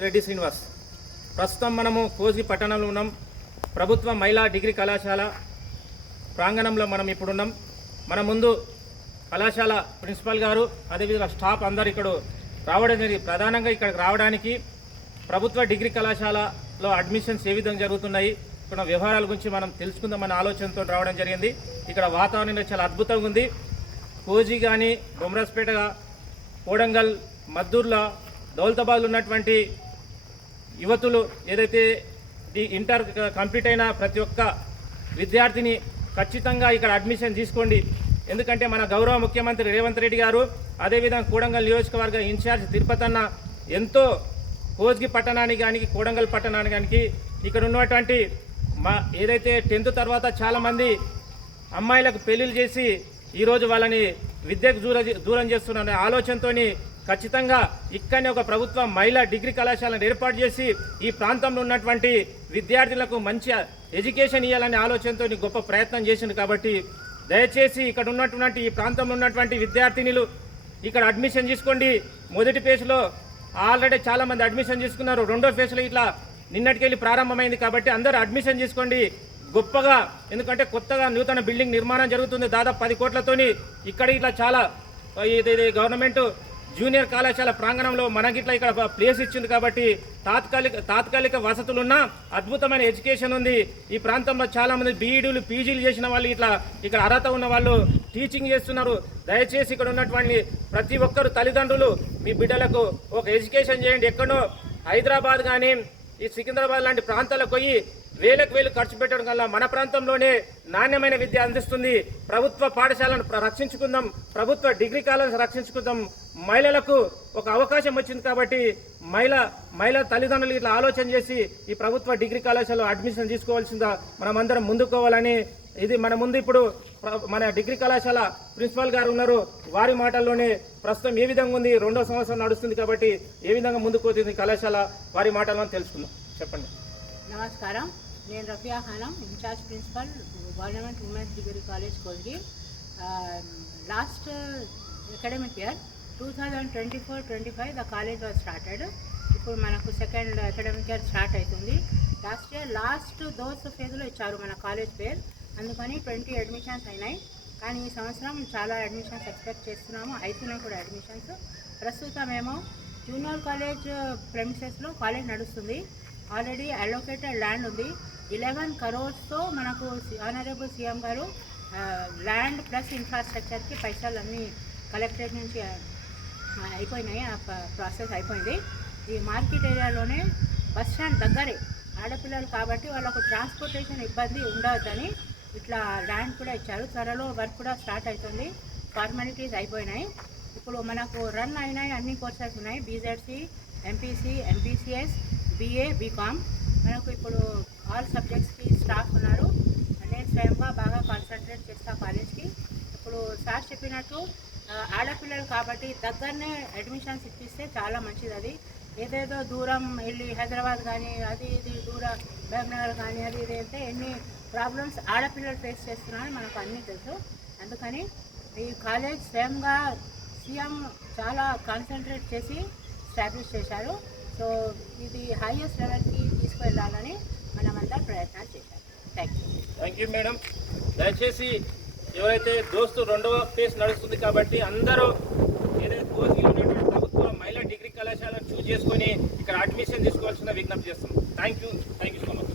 రెడ్డి శ్రీనివాస్. ప్రస్తుతం మనము కోసి పట్టణంలో ఉన్నాం. ప్రభుత్వ మహిళా డిగ్రీ కళాశాల ప్రాంగణంలో మనం ఇప్పుడున్నాం. మన ముందు కళాశాల ప్రిన్సిపల్ గారు అదేవిధంగా స్టాఫ్ అందరు ఇక్కడ రావడం జరిగింది. ప్రధానంగా ఇక్కడికి రావడానికి ప్రభుత్వ డిగ్రీ కళాశాలలో అడ్మిషన్స్ ఏ విధంగా జరుగుతున్నాయి, ఇక్కడ వ్యవహారాల గురించి మనం తెలుసుకుందామన్న ఆలోచనతో రావడం జరిగింది. ఇక్కడ వాతావరణం చాలా అద్భుతంగా ఉంది. కోజీ కానీ, బొమ్రాజ్పేట, కోడంగల్, మద్దూర్ల, దౌలతాబాద్లో ఉన్నటువంటి యువతులు ఏదైతే ఇంటర్ కంప్లీట్ అయిన ప్రతి ఒక్క విద్యార్థిని ఖచ్చితంగా ఇక్కడ అడ్మిషన్ తీసుకోండి. ఎందుకంటే మన గౌరవ ముఖ్యమంత్రి రేవంత్ రెడ్డి గారు, అదేవిధంగా కోడంగల్ నియోజకవర్గ ఇన్ఛార్జ్ తిరుపతి అన్న ఎంతో కోజ్గి పట్టణానికి కానీ, కోడంగల్ పట్టణానికి కానీ ఇక్కడ ఉన్నటువంటి ఏదైతే 10th తర్వాత చాలామంది అమ్మాయిలకు పెళ్లిళ్ళు చేసి ఈరోజు వాళ్ళని విద్యకు దూరం చేస్తున్న ఆలోచనతో ఖచ్చితంగా ఇక్కడనే ఒక ప్రభుత్వ మహిళా డిగ్రీ కళాశాలను ఏర్పాటు చేసి ఈ ప్రాంతంలో ఉన్నటువంటి విద్యార్థులకు మంచి ఎడ్యుకేషన్ ఇవ్వాలనే ఆలోచనతో గొప్ప ప్రయత్నం చేసింది. కాబట్టి దయచేసి ఇక్కడ ఉన్నటువంటి ఈ ప్రాంతంలో ఉన్నటువంటి విద్యార్థినులు ఇక్కడ అడ్మిషన్ తీసుకోండి. మొదటి ఫేజ్లో ఆల్రెడీ చాలామంది అడ్మిషన్ తీసుకున్నారు. రెండో ఫేజ్లో ఇట్లా నిన్నటికెళ్ళి ప్రారంభమైంది. కాబట్టి అందరూ అడ్మిషన్ తీసుకోండి గొప్పగా. ఎందుకంటే కొత్తగా నూతన బిల్డింగ్ నిర్మాణం జరుగుతుంది. దాదాపు 10 కోట్లతోని ఇక్కడ ఇట్లా చాలా ఇది గవర్నమెంట్ జూనియర్ కళాశాల ప్రాంగణంలో మనకిట్లా ఇక్కడ ప్లేస్ ఇచ్చింది. కాబట్టి తాత్కాలిక వసతులున్న అద్భుతమైన ఎడ్యుకేషన్ ఉంది. ఈ ప్రాంతంలో చాలామంది బీఈడీలు, పీజీలు చేసిన వాళ్ళు ఇక్కడ అర్హత ఉన్న వాళ్ళు టీచింగ్ చేస్తున్నారు. దయచేసి ఇక్కడ ఉన్నటువంటి ప్రతి ఒక్కరు తల్లిదండ్రులు మీ బిడ్డలకు ఒక ఎడ్యుకేషన్ చేయండి. ఎక్కడో హైదరాబాద్ కానీ, ఈ సికింద్రాబాద్ లాంటి ప్రాంతాలకు పోయి వేలకు వేలు ఖర్చు పెట్టడం వల్ల మన ప్రాంతంలోనే నాణ్యమైన విద్య అందిస్తుంది. ప్రభుత్వ పాఠశాలను రక్షించుకుందాం, ప్రభుత్వ డిగ్రీ కాలేజ్ రక్షించుకుందాం. మహిళలకు ఒక అవకాశం వచ్చింది. కాబట్టి మహిళా తల్లిదండ్రులు ఇట్లా ఆలోచన చేసి ఈ ప్రభుత్వ డిగ్రీ కళాశాలలో అడ్మిషన్ తీసుకోవాల్సిందా మనమందరం ముందుకోవాలని ఇది మన ముందు ఇప్పుడు మన డిగ్రీ కళాశాల ప్రిన్సిపాల్ గారు ఉన్నారు. వారి మాటల్లోనే ప్రస్తుతం ఏ విధంగా ఉంది, 2వ సంవత్సరం నడుస్తుంది కాబట్టి ఏ విధంగా ముందుకు పోతుంది కళాశాల, వారి మాటల్లో తెలుసుకుందాం. చెప్పండి. నమస్కారం, నేను Rafia Khanam, in charge principal, government women's degree college Kolgi. Last academic year 2024-25 the college was started. ఇప్పుడు మనకు సెకండ్ అకాడమిక్ ఇయర్ స్టార్ట్ అవుతుంది. లాస్ట్ ఇయర్ లాస్ట్ దోస్ ఫేజ్లో ఇచ్చారు మన కాలేజ్ పేరు, అందుకని 20 అడ్మిషన్స్ అయినాయి. కానీ ఈ సంవత్సరం చాలా అడ్మిషన్స్ ఎక్స్పెక్ట్ చేస్తున్నాము, అవుతున్నాయి కూడా అడ్మిషన్స్. ప్రస్తుతం ఏమో జూనియర్ కాలేజ్ ప్రెమిసెస్లో కాలేజ్ నడుస్తుంది. ఆల్రెడీ అలోకేటెడ్ ల్యాండ్ ఉంది. 11 crores మనకు ఆనరబుల్ సీఎం గారు ల్యాండ్ ప్లస్ ఇన్ఫ్రాస్ట్రక్చర్కి పైసలు అన్నీ కలెక్టరేట్ నుంచి అయిపోయినాయి. ఆ ప్రాసెస్ అయిపోయింది. ఈ మార్కెట్ ఏరియాలోనే బస్ స్టాండ్ దగ్గరే ఆడపిల్లలు కాబట్టి వాళ్ళకు ట్రాన్స్పోర్టేషన్ ఇబ్బంది ఉండవద్దని ఇట్లా ల్యాండ్ కూడా ఇచ్చారు. త్వరలో వర్క్ కూడా స్టార్ట్ అవుతుంది. ఫార్మాలిటీస్ అయిపోయినాయి. ఇప్పుడు మనకు రన్ అయినాయి, అన్ని కోర్సెస్ ఉన్నాయి. BZC, MPC, MPCS, BA, BCom. మనకు ఇప్పుడు ఆల్ సబ్జెక్ట్స్కి స్టాఫ్ ఉన్నారు. నేను స్వయంగా బాగా కాన్సన్ట్రేట్ చేస్తా కాలేజ్కి. ఇప్పుడు సార్ చెప్పినట్టు ఆడపిల్లలు కాబట్టి దగ్గరనే అడ్మిషన్స్ ఇప్పిస్తే చాలా మంచిది. అది ఏదేదో దూరం వెళ్ళి హైదరాబాద్ కానీ అది ఇది దూరం బెంగళూరు కానీ అది ఇది అంటే ఎన్ని ప్రాబ్లమ్స్ ఆడపిల్లలు ఫేస్ చేస్తున్నారని మనకు అన్నీ తెలుసు. అందుకని ఈ కాలేజ్ స్వయంగా సీఎం చాలా కాన్సన్ట్రేట్ చేసి ఎస్టాబ్లిష్ చేశారు. సో ఇది హైయెస్ట్ లెవెల్కి తీసుకువెళ్ళాలని మనమంతా ప్రయత్నాలు చేశారు. Thank you madam. దయచేసి ఎవరైతే దోస్తు 2వ ఫేజ్ నడుస్తుంది కాబట్టి అందరూ ఏదైతే కోర్సులో ఉన్నటువంటి ప్రభుత్వ మహిళా డిగ్రీ కళాశాలను చూస్ చేసుకొని ఇక్కడ అడ్మిషన్ తీసుకోవాల్సిన విజ్ఞప్తి చేస్తున్నాం. Thank you so much.